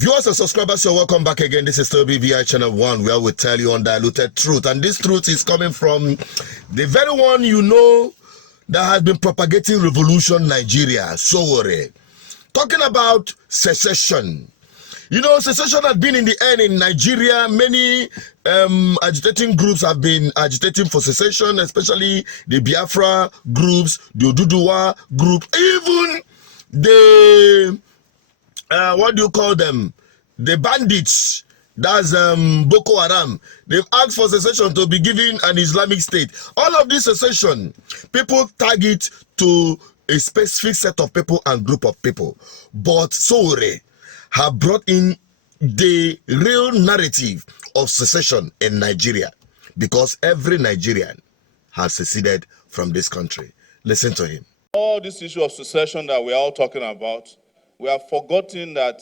Viewers and subscribers, you're welcome back again. This is still BVI Channel 1, where we tell you undiluted truth. And this truth is coming from the very one you know that has been propagating revolution Nigeria, Sowere. Talking about secession. You know, secession has been in the air in Nigeria. Many agitating groups have been agitating for secession, especially the Biafra groups, the Oduduwa group, even the what do you call them? The bandits, that's Boko Haram. They've asked for secession to be given an Islamic state. All of this secession, people tag it to a specific set of people and group of people. But Sowere have brought in the real narrative of secession in Nigeria, because every Nigerian has seceded from this country. Listen to him. All this issue of secession that we're all talking about, we have forgotten that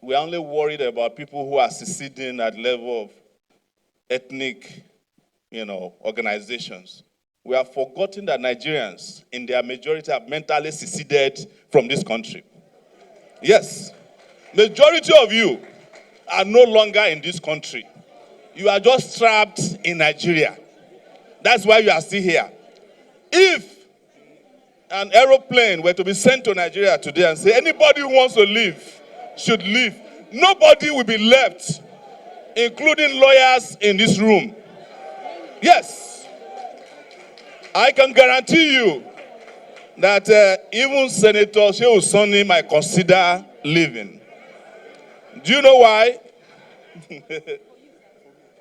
we're only worried about people who are seceding at the level of ethnic, organizations. We have forgotten that Nigerians, in their majority, have mentally seceded from this country. Yes, majority of you are no longer in this country. You are just trapped in Nigeria. That's why you are still here. If an aeroplane were to be sent to Nigeria today and say anybody who wants to leave should leave, nobody will be left, including lawyers in this room. Yes, I can guarantee you that even Senator Shehu Sani might consider leaving. Do you know why?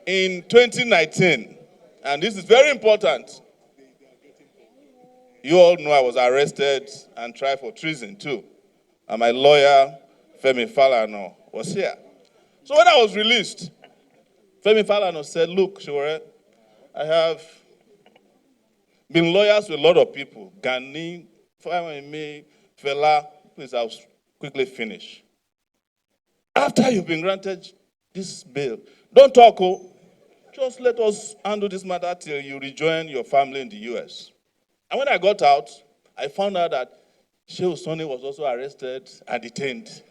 In 2019, and this is very important, you all know I was arrested and tried for treason too. And my lawyer, Femi Falana, was here. So when I was released, Femi Falana said, look, Sowere, I have been lawyers with a lot of people. Gani, Femi, Fela, please, I'll quickly finish. After you've been granted this bail, don't talk, just let us handle this matter till you rejoin your family in the US. And when I got out, I found out that Shehu Sani was also arrested and detained.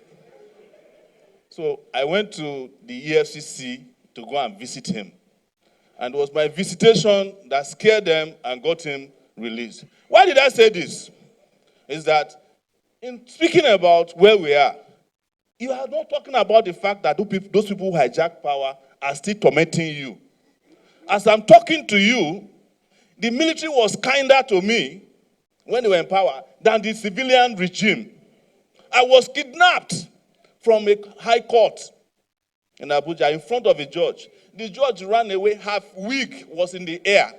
So I went to the EFCC to go and visit him. And it was my visitation that scared them and got him released. Why did I say this? Is that in speaking about where we are, you are not talking about the fact that those people who hijack power are still tormenting you. As I'm talking to you, the military was kinder to me when they were in power than the civilian regime. I was kidnapped from a high court in Abuja in front of a judge. The judge ran away, half wig was in the air.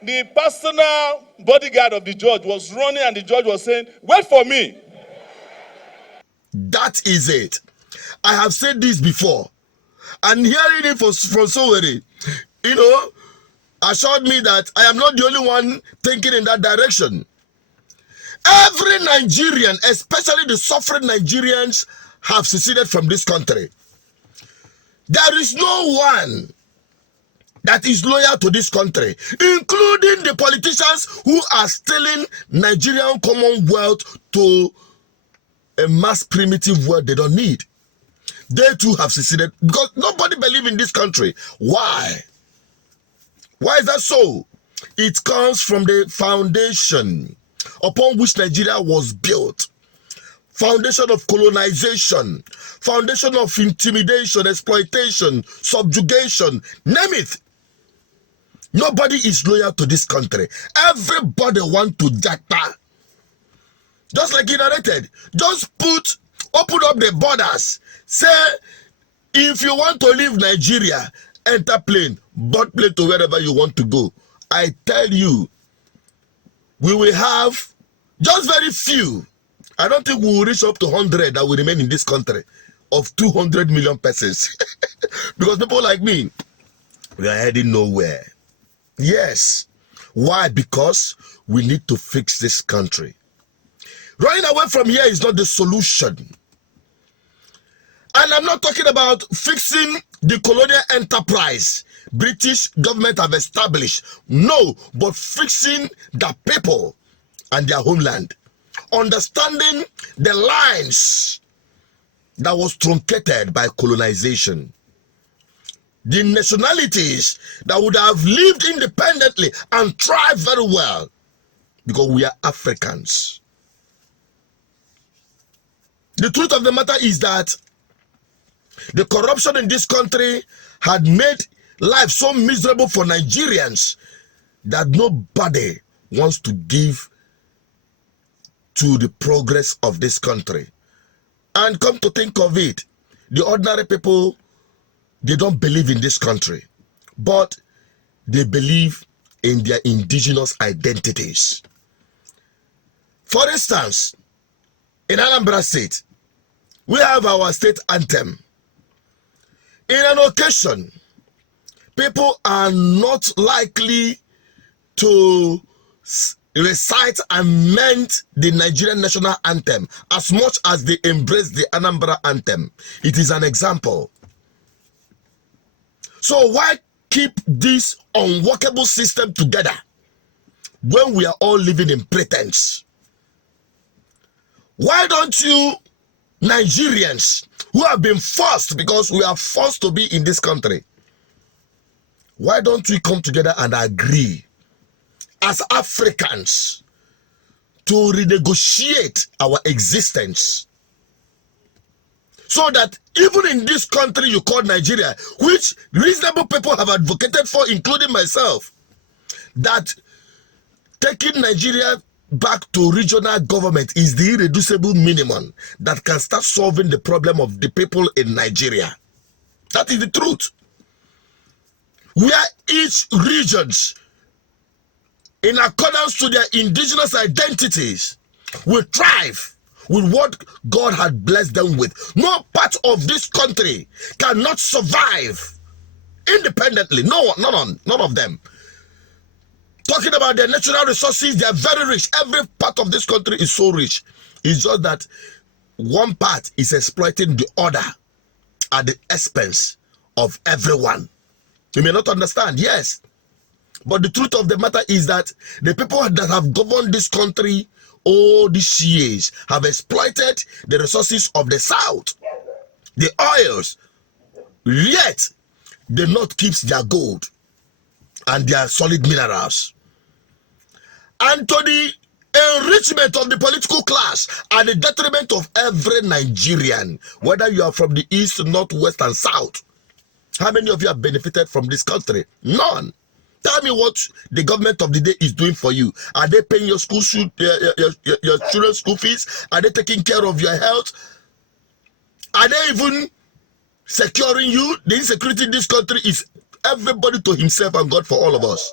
The personal bodyguard of the judge was running and the judge was saying, wait for me. That is it. I have said this before. And hearing it from Sowere, assured me that I am not the only one thinking in that direction. Every Nigerian, especially the suffering Nigerians, have seceded from this country. There is no one that is loyal to this country, including the politicians who are stealing Nigerian commonwealth to a mass primitive world they don't need. They too have seceded because nobody believes in this country. Why? Why is that so? It comes from the foundation upon which Nigeria was built. Foundation of colonization, foundation of intimidation, exploitation, subjugation, name it. Nobody is loyal to this country. Everybody wants to jata. Just like he narrated, just open up the borders. Say, if you want to leave Nigeria, enter plane, board plane to wherever you want to go. I tell you, we will have just very few. I don't think we will reach up to 100 that will remain in this country of 200 million persons. Because people like me, we are heading nowhere. Yes. Why? Because we need to fix this country. Running away from here is not the solution. And I'm not talking about fixing the colonial enterprise British government have established. No, but fixing the people and their homeland. Understanding the lines that was truncated by colonization. The nationalities that would have lived independently and thrived very well because we are Africans. The truth of the matter is that the corruption in this country had made life so miserable for Nigerians that nobody wants to give to the progress of this country. And come to think of it, the ordinary people, they don't believe in this country, but they believe in their indigenous identities. For instance, in Anambra State, we have our state anthem. In an occasion, people are not likely to recite and meant the Nigerian national anthem as much as they embrace the Anambra anthem. It is an example. So why keep this unworkable system together when we are all living in pretense? Why don't you Nigerians who have been forced, because we are forced to be in this country, why don't we come together and agree as Africans to renegotiate our existence so that even in this country you call Nigeria, which reasonable people have advocated for, including myself, that taking Nigeria back to regional government is the irreducible minimum that can start solving the problem of the people in Nigeria. That is the truth. Where each regions, in accordance to their indigenous identities, will thrive with what God had blessed them with. No part of this country cannot survive independently. No, none of them. Talking about their natural resources, they are very rich. Every part of this country is so rich. It's just that one part is exploiting the other at the expense of everyone. You may not understand, yes. But the truth of the matter is that the people that have governed this country all these years have exploited the resources of the South, the oils, yet the North keeps their gold and their solid minerals. And to the enrichment of the political class and the detriment of every Nigerian, whether you are from the east, north, west, and south. How many of you have benefited from this country? None. Tell me what the government of the day is doing for you. Are they paying your school your children's school fees? Are they taking care of your health? Are they even securing you? The insecurity in this country is everybody to himself and God for all of us.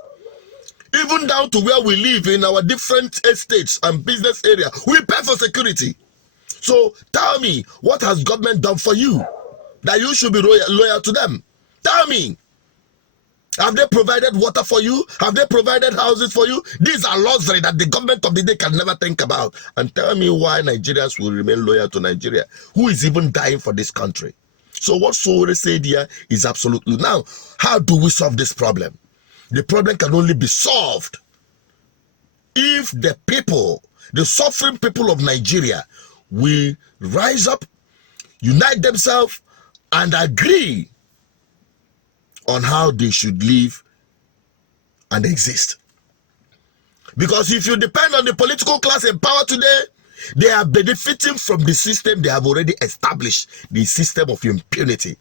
Even down to where we live in our different estates and business area, we pay for security. So tell me, what has government done for you that you should be loyal to them? Tell me. Have they provided water for you? Have they provided houses for you? These are luxury that the government of the day can never think about. And tell me why Nigerians will remain loyal to Nigeria, who is even dying for this country. So what Sowere said here is absolutely. Now, how do we solve this problem? The problem can only be solved if the people, the suffering people of Nigeria, will rise up, unite themselves, and agree on how they should live and exist. Because if you depend on the political class in power today, they are benefiting from the system they have already established, the system of impunity.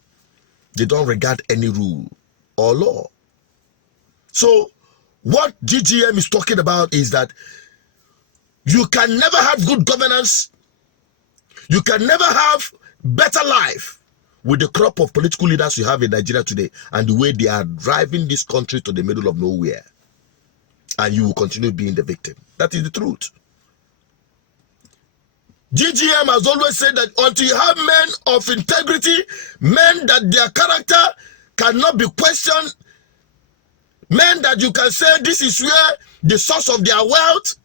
They don't regard any rule or law. So what GGM is talking about is that you can never have good governance, you can never have better life with the crop of political leaders you have in Nigeria today and the way they are driving this country to the middle of nowhere. And you will continue being the victim. That is the truth. GGM has always said that until you have men of integrity, men that their character cannot be questioned, men that you can say this is where the source of their wealth,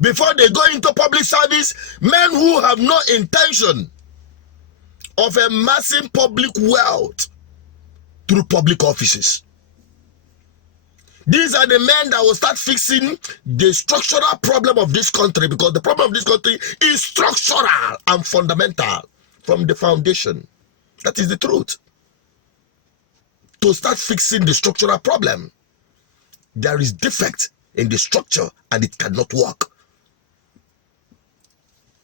before they go into public service, men who have no intention of amassing public wealth through public offices. These are the men that will start fixing the structural problem of this country, because the problem of this country is structural and fundamental. from the foundation. That is the truth. To start fixing the structural problem, there is defect in the structure and it cannot work.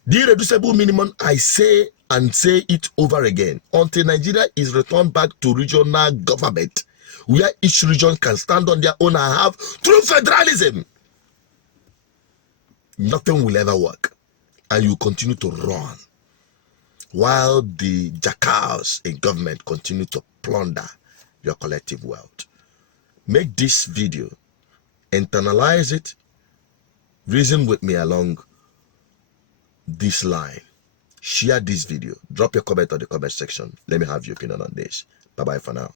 The irreducible minimum, I say and say it over again, until Nigeria is returned back to regional government, where each region can stand on their own and have true federalism, nothing will ever work. And you continue to run while the jackals in government continue to plunder your collective wealth. Make this video, internalize it, reason with me along this line. Share this video. Drop your comment on the comment section. Let me have your opinion on this. Bye-bye for now.